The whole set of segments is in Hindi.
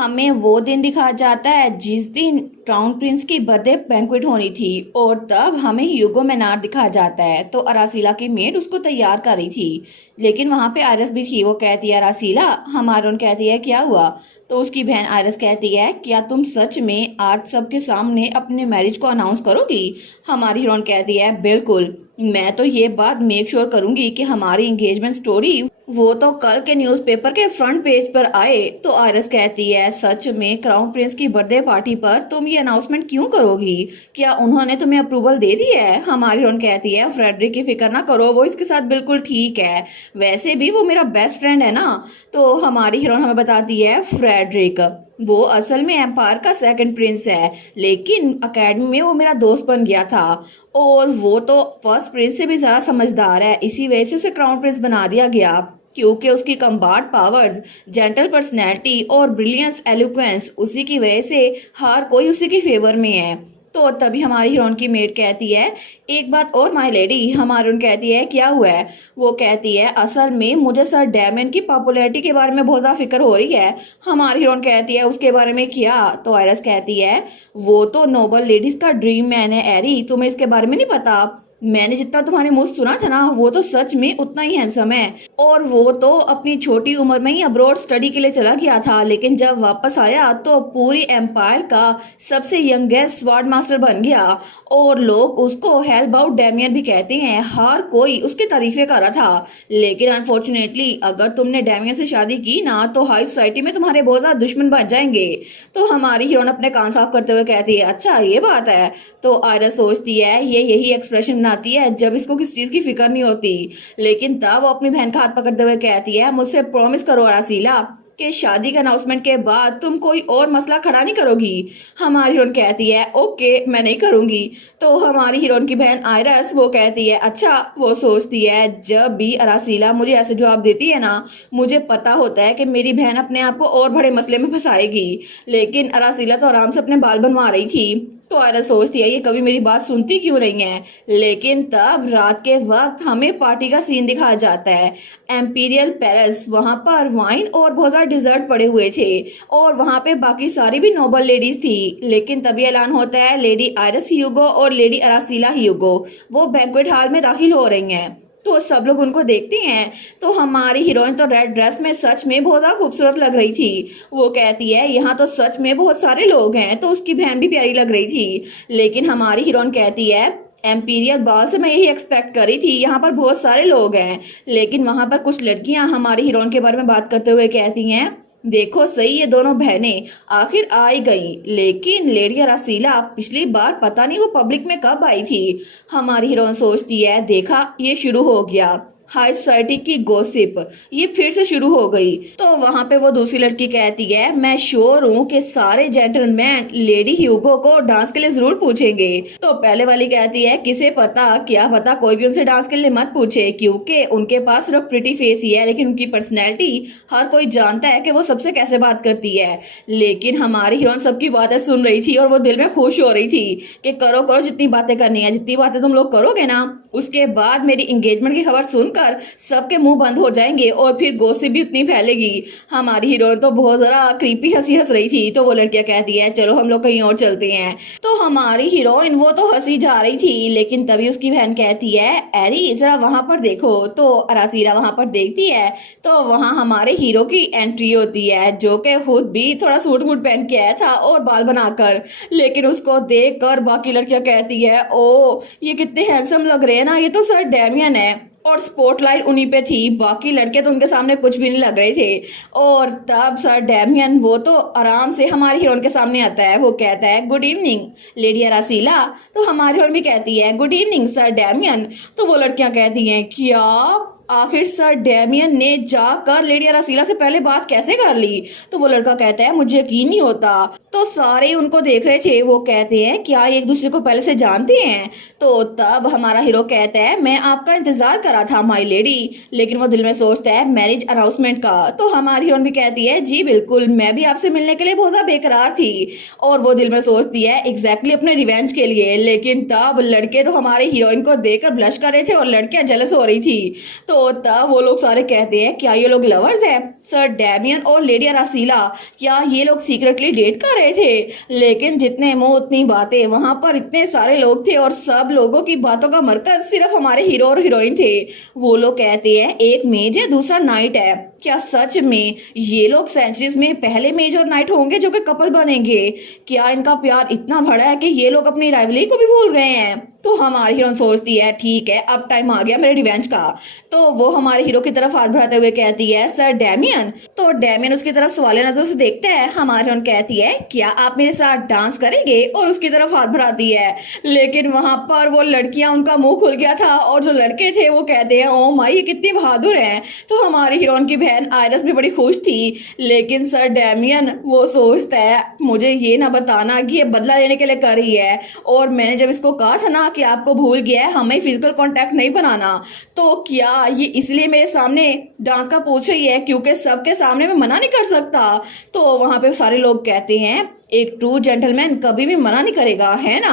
हमें वो दिन दिखाया जाता है जिस दिन क्राउन प्रिंस की बर्थडे बैंक्वेट होनी थी और तब हमें ह्यूगो मेनार दिखाया जाता है। तो अरासीला की मेड उसको तैयार कर रही थी, लेकिन वहां पे आयरस भी थी। वो कहती है अरासीला, हमारून कहती है क्या हुआ? तो उसकी बहन आयरस कहती है क्या तुम सच में आज सबके सामने अपने मैरिज को अनाउंस करोगी? हमारी हीरोइन कहती है बिल्कुल, मैं तो ये बात मेक श्योर करूंगी कि हमारी एंगेजमेंट स्टोरी वो तो कल के न्यूज़पेपर के फ्रंट पेज पर आए। तो आयरस कहती है सच में क्राउन प्रिंस की बर्थडे पार्टी पर तुम ये अनाउंसमेंट क्यों करोगी? क्या उन्होंने तुम्हें अप्रूवल दे दी है? हमारी हीरोइन कहती है फ्रेडरिक की फिक्र ना करो, वो इसके साथ बिल्कुल ठीक है, वैसे भी वो मेरा बेस्ट फ्रेंड है ना। तो हमारी हीरोइन हमें बताती है फ्रेडरिक वो असल में एम्पायर का सेकंड प्रिंस है, लेकिन अकेडमी में वो मेरा दोस्त बन गया था और वो तो फर्स्ट प्रिंस से भी ज्यादा समझदार है, इसी वजह से उसे क्राउन प्रिंस बना दिया गया क्योंकि उसकी कम्बार्ड पावर्स, जेंटल पर्सनैलिटी और ब्रिलियंस एलोक्वेंस उसी की वजह से हर कोई उसी के फेवर में है। तो तभी हमारी हीरोइन की मेड कहती है एक बात और माय लेडी। हमारी हीरोइन कहती है क्या हुआ है? वो कहती है असल में मुझे सर डैमन की पॉपुलैरिटी के बारे में बहुत ज़्यादा फिक्र हो रही है। हमारी हीरोइन कहती है उसके बारे में क्या? तो आयरस कहती है वो तो नोबल लेडीज का ड्रीम मैन है एरी, तुम्हें इसके बारे में नहीं पता? मैंने जितना तुम्हारे मुंह सुना था ना वो तो सच में उतना ही हैंडसम है और वो तो अपनी छोटी उम्र में ही अब्रॉड स्टडी के लिए चला गया था, लेकिन जब वापस आया तो पूरी एम्पायर का सबसे यंगेस्ट स्वॉर्ड मास्टर बन गया और लोग उसको हेलबाउट डैमियन भी कहते हैं। हर कोई उसकी तारीफें कर रहा था, लेकिन अनफॉर्चुनेटली अगर तुमने डैमियन से शादी की ना तो हाई सोसाइटी में तुम्हारे बहुत ज्यादा दुश्मन बन जाएंगे। तो हमारी हीरोइन अपने कान साफ करते हुए कहती है अच्छा ये बात है। तो आयरस सोचती है ये यही एक्सप्रेशन आती है जब इसको किसी चीज की फिक्र नहीं होती, लेकिन तब वो अपनी बहन का हाथ पकड़ते हुए कहती है मुझसे प्रॉमिस करो अरासीला कि शादी के अनाउंसमेंट के बाद तुम कोई और मसला खड़ा नहीं करोगी। हमारी हीरोइन कहती है ओके मैं नहीं करूंगी। तो हमारी हीरोइन की बहन आयरस वो कहती है अच्छा। वो सोचती है जब भी अरासीला मुझे ऐसे जवाब देती है ना मुझे पता होता है कि मेरी बहन अपने आप को और बड़े मसले में फंसाएगी, लेकिन अरासीला तो आराम से अपने बाल बनवा रही थी। तो आयरस सोचती है ये कभी मेरी बात सुनती क्यों नहीं है। लेकिन तब रात के वक्त हमें पार्टी का सीन दिखाया जाता है। एम्पीरियल पैलेस, वहां पर वाइन और बहुत सारे डिजर्ट पड़े हुए थे और वहां पे बाकी सारी भी नोबल लेडीज थी, लेकिन तभी ऐलान होता है लेडी आयरस ह्यूगो और लेडी अरासीला ह्यूगो वो बैंक्वेट हॉल में दाखिल हो रही हैं। तो सब लोग उनको देखते हैं। तो हमारी हीरोइन तो रेड ड्रेस में सच में बहुत ज्यादा खूबसूरत लग रही थी। वो कहती है यहाँ तो सच में बहुत सारे लोग हैं। तो उसकी बहन भी प्यारी लग रही थी, लेकिन हमारी हीरोइन कहती है एम्पीरियल बॉल से मैं यही एक्सपेक्ट करी थी, यहाँ पर बहुत सारे लोग हैं। लेकिन वहां पर कुछ लड़कियां हमारी हीरोइन के बारे में बात करते हुए कहती हैं देखो सही ये दोनों बहनें आखिर आ ही गई, लेकिन लेडी रसीला पिछली बार पता नहीं वो पब्लिक में कब आई थी। हमारी हीरोइन सोचती है देखा ये शुरू हो गया, हाई सोसाइटी की गॉसिप ये फिर से शुरू हो गई। तो वहां पे वो दूसरी लड़की कहती है मैं श्योर हूँ कि सारे जेंटलमैन लेडी ह्यूगो को डांस के लिए जरूर पूछेंगे। तो पहले वाली कहती है किसे पता, क्या पता कोई भी उनसे डांस के लिए मत पूछे क्योंकि उनके पास सिर्फ प्रिटी फेस ही है, लेकिन उनकी पर्सनैलिटी हर कोई जानता है कि वो सबसे कैसे बात करती है। लेकिन हमारी हीरोइन सबकी बातें सुन रही थी और वो दिल में खुश हो रही थी कि करो करो जितनी बातें करनी है, जितनी बातें तुम लोग करोगे ना उसके बाद मेरी एंगेजमेंट की खबर सुनकर सबके मुंह बंद हो जाएंगे और फिर गॉसिप भी उतनी फैलेगी। हमारी हीरोइन तो बहुत जरा क्रीपी हंसी हंस रही थी। तो वो लड़कियां कहती है चलो हम लोग कहीं और चलते हैं। तो हमारी हीरोइन वो तो हंसी जा रही थी, लेकिन तभी उसकी बहन कहती है एरी जरा वहां पर देखो। तो अरासीला वहां पर देखती है तो वहां हमारे हीरो की एंट्री होती है जो कि खुद भी थोड़ा सूट वूट पहन के आया था और बाल बनाकर, लेकिन उसको देख कर बाकी लड़कियां कहती है ओ ये कितने हैंडसम लग रहे हैं ना, ये तो सर डैमियन है। और स्पॉटलाइट उन्हीं पे थी, बाकी लड़के तो उनके सामने कुछ भी नहीं लग रहे थे। और तब सर डैमियन वो तो आराम से हमारी हीरोइन के सामने आता है। वो कहता है गुड इवनिंग लेडी अरासीला। तो हमारी हीरोइन भी कहती है गुड इवनिंग सर डैमियन। तो वो लड़कियां कहती हैं क्या आखिर सर डैमियन ने जाकर लेडी अरासीला से पहले बात कैसे कर ली? तो वो लड़का कहता है मुझे यकीन नहीं होता। तो सारे उनको देख रहे थे, वो कहते हैं क्या एक दूसरे को पहले से जानते हैं? तो तब हमारा हीरो कहता है मैं आपका इंतजार कर रहा था माय लेडी, लेकिन वो दिल में सोचता है मैरिज अनाउंसमेंट का। तो हमारी हीरोइन भी कहती है जी बिल्कुल मैं भी आपसे मिलने के लिए बहुत ज्यादा बेकरार थी। और वो दिल में सोचती है एग्जैक्टली अपने रिवेंज के लिए। लेकिन तब लड़के तो हमारे हीरोइन को देखकर ब्लश कर रहे थे और लड़कियां जेलस हो रही थी। तो तो तब वो लोग सारे कहते हैं क्या ये लोग लवर्स हैं? सर डैमियन और लेडी अरासीला क्या ये लोग सीक्रेटली डेट कर रहे थे? लेकिन जितने मुंह उतनी बातें, वहां पर इतने सारे लोग थे और सब लोगों की बातों का मरकज सिर्फ हमारे हीरो और हीरोइन थे। वो लोग कहते हैं एक मेज है दूसरा नाइट है। क्या सच में ये लोग सेंचुरीज में पहले मेज और नाइट होंगे जो कि कपल बनेंगे? क्या इनका प्यार इतना बड़ा है कि ये लोग अपनी राइवलरी को भी भूल गए हैं? तो हमारी हीरोइन सोचती है ठीक है अब टाइम आ गया मेरे रिवेंज का। तो वो हमारे हीरो की तरफ हाथ बढ़ाते हुए कहती है सर डैमियन। तो डैमियन उसकी तरफ सवालिया नजरों से देखता है। हमारी हीरोइन कहती है क्या आप मेरे साथ डांस करेंगे, और उसकी तरफ हाथ बढ़ाती है। लेकिन वहां पर वो लड़कियां, उनका मुंह खुल गया था और जो लड़के थे वो कहते हैं ओ माई ये कितनी बहादुर है। तो हमारी हीरोइन की बहन आयरस भी बड़ी खुश थी। लेकिन सर डैमियन वो सोचता है मुझे ये ना बताना कि ये बदला लेने के लिए कर रही है, और मैंने जब इसको कहा था ना कि आपको भूल गया है, हमें फिजिकल कांटेक्ट नहीं बनाना, तो क्या ये इसलिए मेरे सामने डांस का पूछ रही है क्योंकि सबके सामने मैं मना नहीं कर सकता? तो वहां पे सारे लोग कहते हैं एक ट्रू जेंटलमैन कभी भी मना नहीं करेगा, है ना?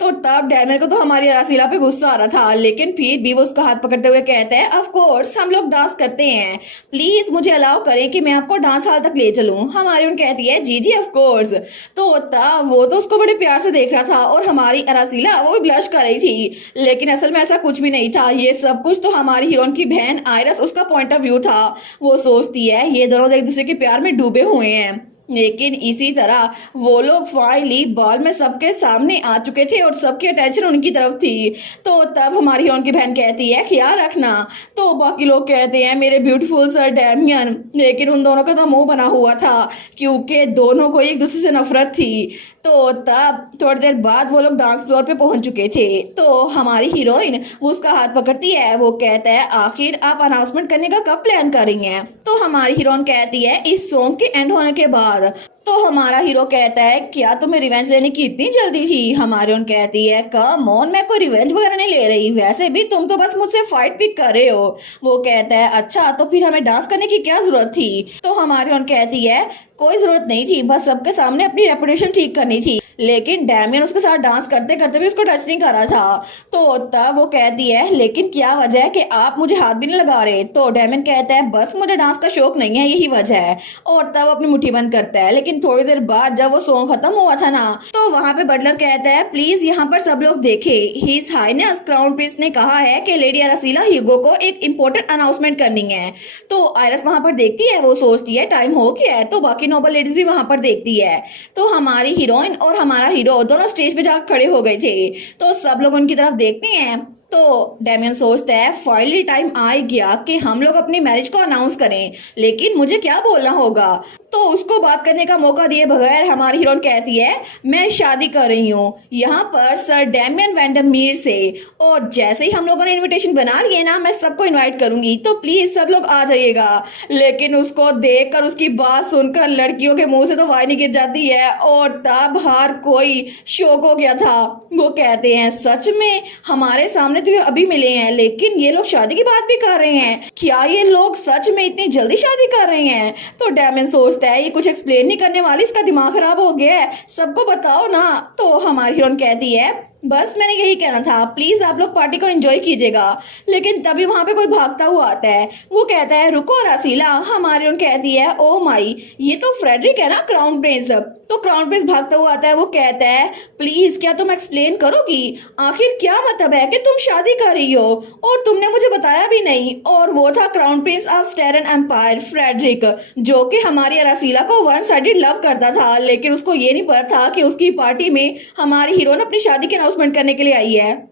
तो तब डैमियन को तो हमारी अरासीला पे गुस्सा आ रहा था, लेकिन फिर भी वो उसका हाथ पकड़ते हुए कहता है ऑफ कोर्स हम लोग डांस करते हैं, प्लीज मुझे अलाउ करें कि मैं आपको डांस हॉल तक ले चलूं। हमारी उन कहती है जी जी ऑफ कोर्स। तो तब वो तो उसको बड़े प्यार से देख रहा था और हमारी अरासीला वो भी ब्लश कर रही थी, लेकिन असल में ऐसा कुछ भी नहीं था। ये सब कुछ तो हमारी हीरोइन की बहन आयरस उसका पॉइंट ऑफ व्यू था। वो सोचती है ये दोनों एक दूसरे के प्यार में डूबे हुए हैं। लेकिन इसी तरह वो लोग फाइनली बॉल में सबके सामने आ चुके थे और सबकी अटेंशन उनकी तरफ थी। तो तब हमारी उनकी बहन कहती है ख्याल रखना। तो बाकी लोग कहते हैं मेरे ब्यूटीफुल सर डैमियन। लेकिन उन दोनों का तो मुंह बना हुआ था क्योंकि दोनों को एक दूसरे से नफरत थी। तो तब थोड़ी देर बाद वो लोग डांस फ्लोर पे पहुंच चुके थे। तो हमारी हीरोइन वो उसका हाथ पकड़ती है। वो कहता है आखिर आप अनाउंसमेंट करने का कब प्लान कर रही हैं? तो हमारी हीरोइन कहती है इस सॉन्ग के एंड होने के बाद। तो हमारा हीरो कहता है क्या तुम्हें रिवेंज लेने की इतनी जल्दी थी? हमारी उन कहती है कम ऑन मैं कोई रिवेंज वगैरह नहीं ले रही, वैसे भी तुम तो बस मुझसे फाइट पिक कर रहे हो। वो कहता है अच्छा तो फिर हमें डांस करने की क्या जरूरत थी? तो हमारी उन कहती है कोई जरूरत नहीं थी, बस सबके सामने अपनी रेपुटेशन ठीक करनी थी। लेकिन डैमियन उसके साथ डांस करते करते भी उसको टच नहीं कर रहा था। तो तब वो कहती है लेकिन क्या वजह है कि आप मुझे हाथ भी नहीं लगा रहे? तो डैमियन कहता है बस मुझे डांस का शौक नहीं है, यही वजह है। और तब अपनी मुट्ठी बंद करता है। लेकिन थोड़ी देर बाद जब वो सॉन्ग खत्म हुआ था ना, तो वहां पे बटलर कहता है प्लीज यहाँ पर सब लोग देखे, हिज हाइनेस क्राउन प्रिंस ने कहा है कि लेडी अरासीला ह्यूगो को एक इम्पोर्टेंट अनाउंसमेंट करनी है। तो आयरस वहां पर देखती है, वो सोचती है टाइम हो गया है। तो बाकी नोबल लेडीज भी वहां पर देखती है। तो हमारी हीरोइन और हमारा हीरो दोनों स्टेज पे जाकर खड़े हो गए थे। तो सब लोग उनकी तरफ देखते हैं। तो डैमियन सोचता है फाइनली टाइम आ गया कि हम लोग अपनी मैरिज को अनाउंस करें, लेकिन मुझे क्या बोलना होगा? तो उसको बात करने का मौका दिए बगैर हमारी हीरोइन कहती है मैं शादी कर रही हूँ यहाँ पर सर डैमियन वैंडरमीर से, और जैसे ही हम लोगों ने इनविटेशन बना लिए ना मैं सबको इनवाइट करूंगी, तो प्लीज सब लोग आ जाइएगा। लेकिन उसको देखकर, उसकी बात सुनकर लड़कियों के मुंह से तो वाई गिर जाती है और तब हर कोई शौक हो गया था। वो कहते हैं सच में हमारे सामने तो ये अभी मिले हैं, लेकिन ये लोग शादी की बात भी कर रहे हैं, क्या ये लोग सच में इतनी जल्दी शादी कर रहे हैं? तो डैमियन सोचता है ये कुछ एक्सप्लेन नहीं करने वाली, इसका दिमाग खराब हो गया है, सबको बताओ ना। तो हमारी हीरोइन कहती है बस मैंने यही कहना था, प्लीज आप लोग पार्टी को एंजॉय कीजिएगा। लेकिन तभी वहां पे कोई भागता हुआ आता है। वो कहता है रुको रासीला। हमारी उन कहती है ओ माई ये तो फ्रेडरिक है ना, क्राउन प्रिंस। तो क्राउन प्रिंस भागता हुआ आता है। वो कहता है प्लीज क्या तुम एक्सप्लेन करोगी, आखिर क्या मतलब है कि तुम शादी कर रही हो और तुमने मुझे बताया भी नहीं? और वो था क्राउन प्रिंस ऑफ स्टेरन एम्पायर फ्रेडरिक, जो कि हमारी रासीला को वन साइडेड लव करता था। लेकिन उसको ये नहीं पता था कि उसकी पार्टी में हमारी हीरोइन अपनी शादी के अनाउंसमेंट करने के लिए आई है।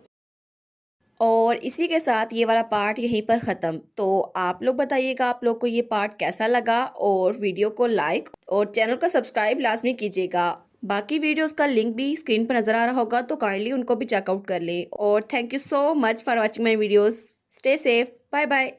और इसी के साथ ये वाला पार्ट यहीं पर ख़त्म। तो आप लोग बताइएगा आप लोग को ये पार्ट कैसा लगा, और वीडियो को लाइक और चैनल को सब्सक्राइब लाजमी कीजिएगा। बाकी वीडियोस का लिंक भी स्क्रीन पर नज़र आ रहा होगा, तो काइंडली उनको भी चेकआउट कर लें। और thank you so much for watching my videos. Stay safe, bye bye.